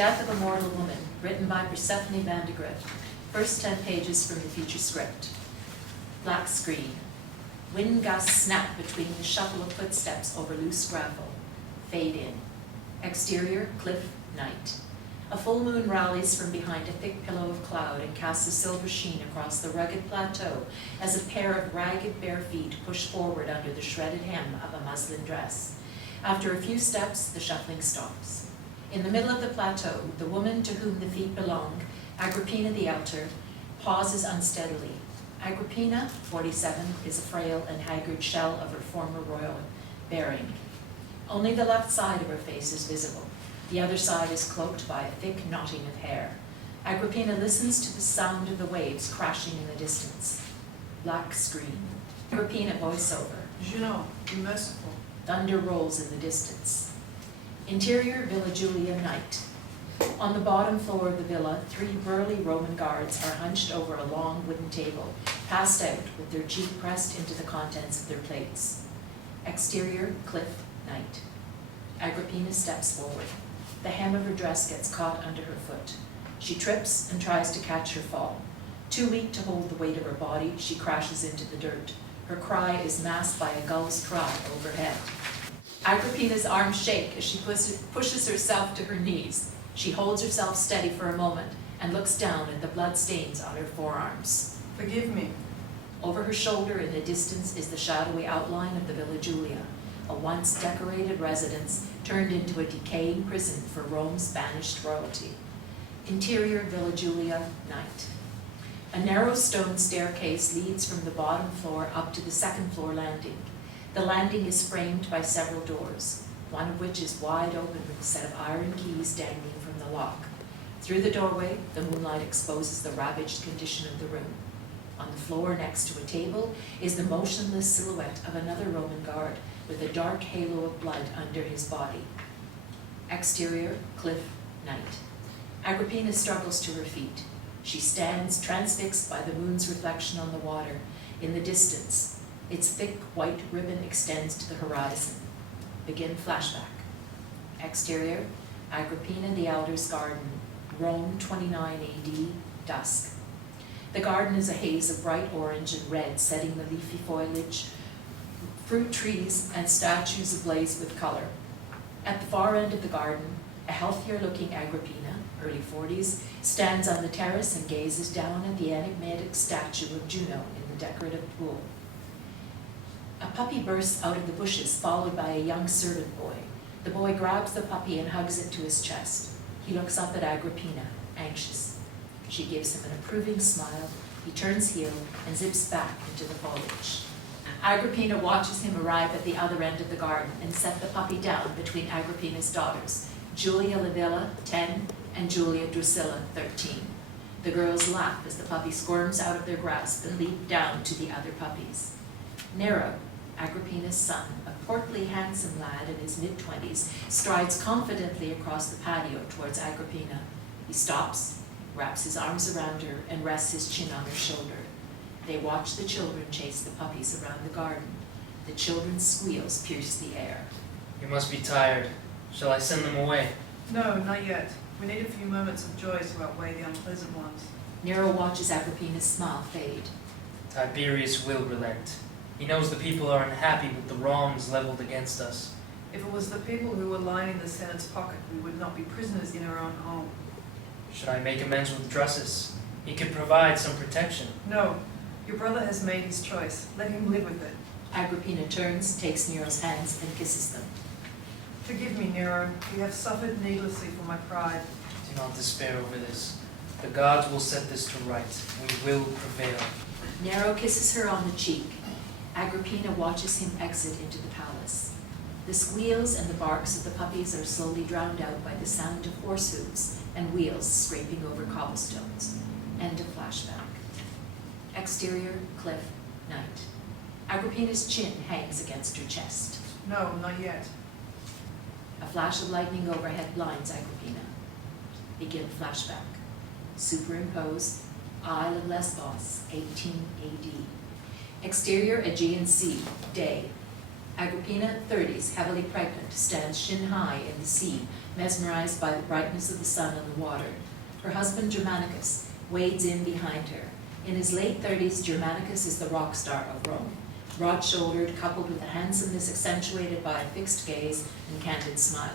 Death of a Mortal Woman, written by Persephone Vandegrift. First 10 pages from the feature script. Black screen. Wind gusts snap between the shuffle of footsteps over loose gravel. Fade in. Exterior, cliff, night. A full moon rallies from behind a thick pillow of cloud and casts a silver sheen across the rugged plateau as a pair of ragged bare feet push forward under the shredded hem of a muslin dress. After a few steps, the shuffling stops. In the middle of the plateau, the woman to whom the feet belong, Agrippina the Elder, pauses unsteadily. Agrippina, 47, is a frail and haggard shell of her former royal bearing. Only the left side of her face is visible. The other side is cloaked by a thick knotting of hair. Agrippina listens to the sound of the waves crashing in the distance. Black screen. Agrippina voiceover. Juno, be merciful. Thunder rolls in the distance. Interior Villa Julia night. On the bottom floor of the villa, 3 burly Roman guards are hunched over a long wooden table, passed out with their cheek pressed into the contents of their plates. Exterior cliff night. Agrippina steps forward. The hem of her dress gets caught under her foot. She trips and tries to catch her fall. Too weak to hold the weight of her body, she crashes into the dirt. Her cry is masked by a gull's cry overhead. Agrippina's arms shake as she pushes herself to her knees. She holds herself steady for a moment and looks down at the blood stains on her forearms. Forgive me. Over her shoulder in the distance is the shadowy outline of the Villa Julia, a once decorated residence turned into a decaying prison for Rome's banished royalty. Interior Villa Julia night. A narrow stone staircase leads from the bottom floor up to the second floor landing. The landing is framed by several doors, one of which is wide open with a set of iron keys dangling from the lock. Through the doorway, the moonlight exposes the ravaged condition of the room. On the floor next to a table is the motionless silhouette of another Roman guard with a dark halo of blood under his body. Exterior, cliff, night. Agrippina struggles to her feet. She stands transfixed by the moon's reflection on the water. In the distance, its thick white ribbon extends to the horizon. Begin flashback. Exterior, Agrippina the Elder's garden, Rome 29 AD, dusk. The garden is a haze of bright orange and red, setting the leafy foliage, fruit trees, and statues ablaze with color. At the far end of the garden, a healthier-looking Agrippina, early 40s, stands on the terrace and gazes down at the enigmatic statue of Juno in the decorative pool. A puppy bursts out of the bushes, followed by a young servant boy. The boy grabs the puppy and hugs it to his chest. He looks up at Agrippina, anxious. She gives him an approving smile. He turns heel and zips back into the foliage. Agrippina watches him arrive at the other end of the garden and set the puppy down between Agrippina's daughters, Julia Livilla, 10, and Julia Drusilla, 13. The girls laugh as the puppy squirms out of their grasp and leap down to the other puppies. Nero, Agrippina's son, a portly, handsome lad in his mid-20s, strides confidently across the patio towards Agrippina. He stops, wraps his arms around her, and rests his chin on her shoulder. They watch the children chase the puppies around the garden. The children's squeals pierce the air. You must be tired. Shall I send them away? No, not yet. We need a few moments of joy to outweigh the unpleasant ones. Nero watches Agrippina's smile fade. Tiberius will relent. He knows the people are unhappy with the wrongs leveled against us. If it was the people who were lining the Senate's pocket, we would not be prisoners in our own home. Should I make amends with Drusus? He could provide some protection. No. Your brother has made his choice. Let him live with it. Agrippina turns, takes Nero's hands, and kisses them. Forgive me, Nero. You have suffered needlessly for my pride. Do not despair over this. The gods will set this to right. We will prevail. Nero kisses her on the cheek. Agrippina watches him exit into the palace. The squeals and the barks of the puppies are slowly drowned out by the sound of horse hooves and wheels scraping over cobblestones. End of flashback. Exterior, cliff, night. Agrippina's chin hangs against her chest. No, not yet. A flash of lightning overhead blinds Agrippina. Begin flashback. Superimposed, Isle of Lesbos, 18 AD. Exterior Aegean Sea, day. Agrippina, 30s, heavily pregnant, stands shin high in the sea, mesmerized by the brightness of the sun and the water. Her husband, Germanicus, wades in behind her. In his late 30s, Germanicus is the rock star of Rome, broad-shouldered, coupled with a handsomeness accentuated by a fixed gaze and candid smile.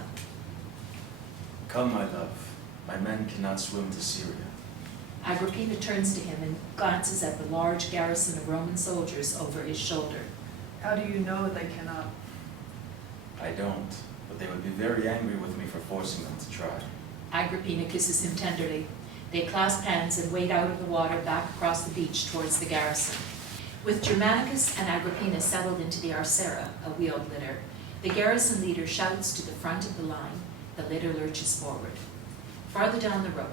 Come, my love. My men cannot swim to Syria. Agrippina turns to him and glances at the large garrison of Roman soldiers over his shoulder. How do you know they cannot? I don't, but they would be very angry with me for forcing them to try. Agrippina kisses him tenderly. They clasp hands and wade out of the water back across the beach towards the garrison. With Germanicus and Agrippina settled into the arcera, a wheeled litter, the garrison leader shouts to the front of the line. The litter lurches forward. Farther down the road,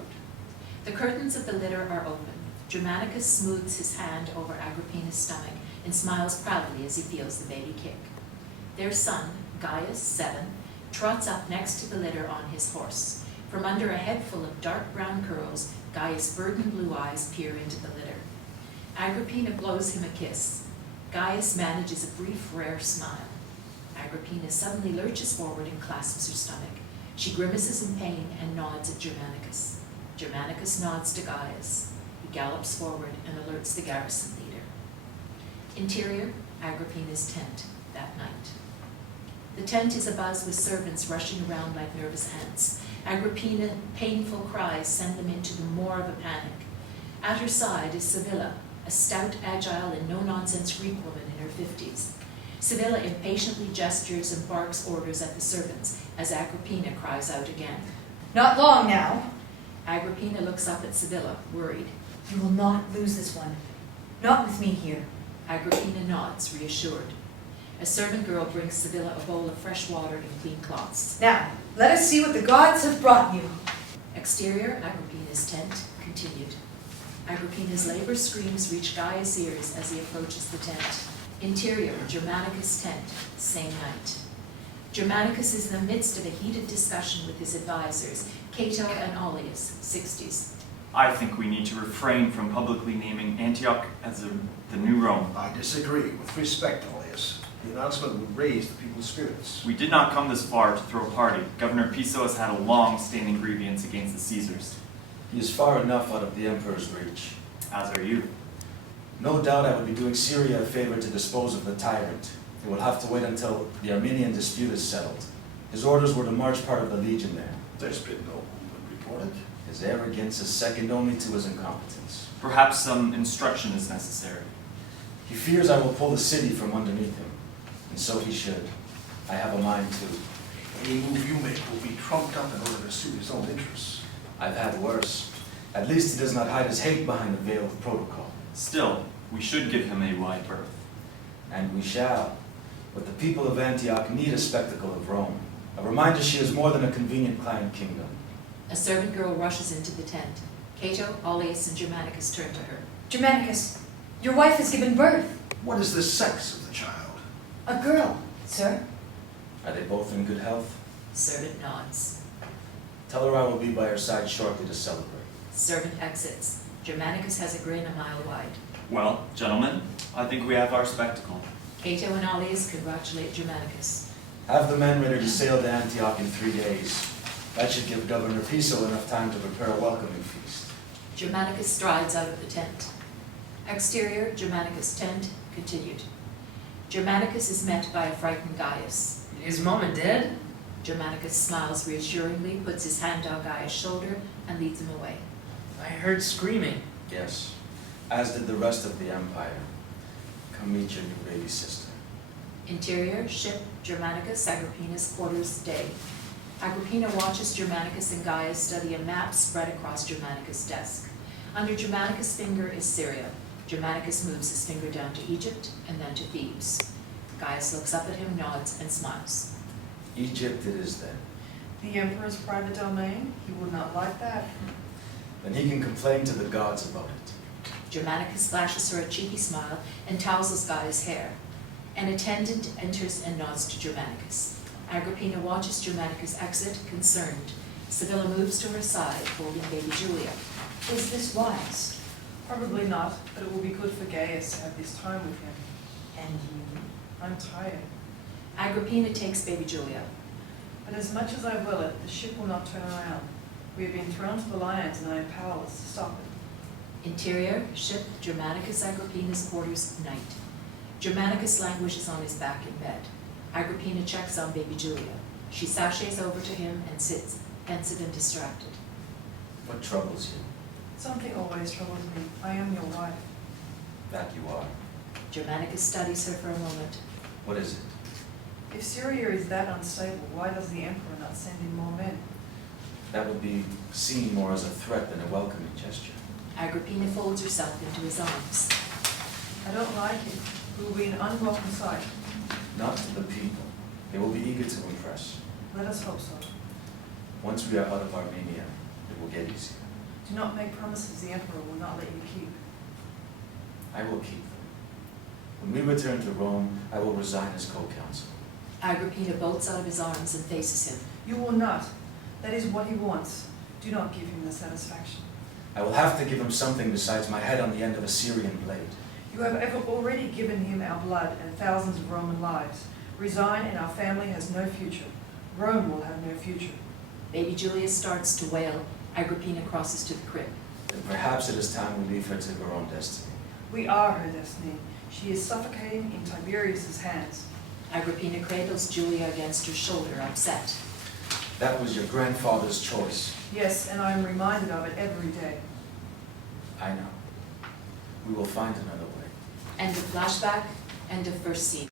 the curtains of the litter are open. Germanicus smooths his hand over Agrippina's stomach and smiles proudly as he feels the baby kick. Their son, Gaius, 7, trots up next to the litter on his horse. From under a head full of dark brown curls, Gaius' burdened blue eyes peer into the litter. Agrippina blows him a kiss. Gaius manages a brief, rare smile. Agrippina suddenly lurches forward and clasps her stomach. She grimaces in pain and nods at Germanicus. Germanicus nods to Gaius. He gallops forward and alerts the garrison leader. Interior, Agrippina's tent that night. The tent is abuzz with servants rushing around like nervous ants. Agrippina, painful cries send them into the more of a panic. At her side is SAVILLA, a stout, agile, and no-nonsense Greek woman in her 50s. SAVILLA impatiently gestures and barks orders at the servants as Agrippina cries out again. Not long now. Agrippina looks up at SAVILLA, worried. You will not lose this one. Not with me here. Agrippina nods, reassured. A servant girl brings SAVILLA a bowl of fresh water and clean cloths. Now, let us see what the gods have brought you. Exterior, Agrippina's tent, continued. Agrippina's labor screams reach Gaius' ears as he approaches the tent. Interior, Germanicus' tent, same night. Germanicus is in the midst of a heated discussion with his advisors, CATO and AULIUS, 60s. I think we need to refrain from publicly naming Antioch as the new Rome. I disagree. With respect, AULIUS, the announcement would raise the people's spirits. We did not come this far to throw a party. Governor Piso has had a long-standing grievance against the Caesars. He is far enough out of the emperor's reach. As are you. No doubt I would be doing Syria a favor to dispose of the tyrant. It will have to wait until the Armenian dispute is settled. His orders were to march part of the legion there. There's been no movement reported. His arrogance is second only to his incompetence. Perhaps some instruction is necessary. He fears I will pull the city from underneath him, and so he should. I have a mind to. Any move you make will be trumped up in order to suit his own interests. I've had worse. At least he does not hide his hate behind the veil of protocol. Still, we should give him a wide berth. And we shall. But the people of Antioch need a spectacle of Rome. A reminder she is more than a convenient client kingdom. A servant girl rushes into the tent. Cato, Aulius, and Germanicus turn to her. Germanicus, your wife has given birth. What is the sex of the child? A girl, sir. Are they both in good health? Servant nods. Tell her I will be by her side shortly to celebrate. Servant exits. Germanicus has a grin a mile wide. Well, gentlemen, I think we have our spectacle. Cato and Aulius congratulate Germanicus. Have the men ready to sail to Antioch in 3 days. That should give Governor Piso enough time to prepare a welcoming feast. Germanicus strides out of the tent. Exterior, Germanicus' tent, continued. Germanicus is met by a frightened Gaius. Is Mama dead? Germanicus smiles reassuringly, puts his hand on Gaius' shoulder, and leads him away. I heard screaming. Yes, as did the rest of the empire. Come meet your new baby sister. Interior, ship, Germanicus, Agrippina's quarters, day. Agrippina watches Germanicus and Gaius study a map spread across Germanicus' desk. Under Germanicus' finger is Syria. Germanicus moves his finger down to Egypt and then to Thebes. Gaius looks up at him, nods, and smiles. Egypt it is then. The emperor's private domain? He would not like that. Then he can complain to the gods about it. Germanicus flashes her a cheeky smile and tousles Gaius' hair. An attendant enters and nods to Germanicus. Agrippina watches Germanicus exit, concerned. SAVILLA moves to her side, holding baby Julia. Is this wise? Probably not, but it will be good for Gaius to have this time with him. And you? I'm tired. Agrippina takes baby Julia. But as much as I will it, the ship will not turn around. We have been thrown to the lions and I am powerless to stop it. Interior, ship, Germanicus Agrippina's quarters, night. Germanicus languishes on his back in bed. Agrippina checks on baby Julia. She sachets over to him and sits, pensive and distracted. What troubles you? Something always troubles me. I am your wife. That you are. Germanicus studies her for a moment. What is it? If Syria is that unstable, why does the emperor not send in more men? That would be seen more as a threat than a welcoming gesture. Agrippina folds herself into his arms. I don't like it. We will be an unwelcome sight. Not to the people. They will be eager to impress. Let us hope so. Once we are out of Armenia, it will get easier. Do not make promises the emperor will not let you keep. I will keep them. When we return to Rome, I will resign as co-counsel. Agrippina bolts out of his arms and faces him. You will not. That is what he wants. Do not give him the satisfaction. I will have to give him something besides my head on the end of a Syrian blade. You have already given him our blood and thousands of Roman lives. Resign and our family has no future. Rome will have no future. Baby Julia starts to wail. Agrippina crosses to the crib. Then perhaps it is time we leave her to her own destiny. We are her destiny. She is suffocating in Tiberius's hands. Agrippina cradles Julia against her shoulder, upset. That was your grandfather's choice. Yes, and I am reminded of it every day. I know. We will find another way. End of flashback, end of first scene.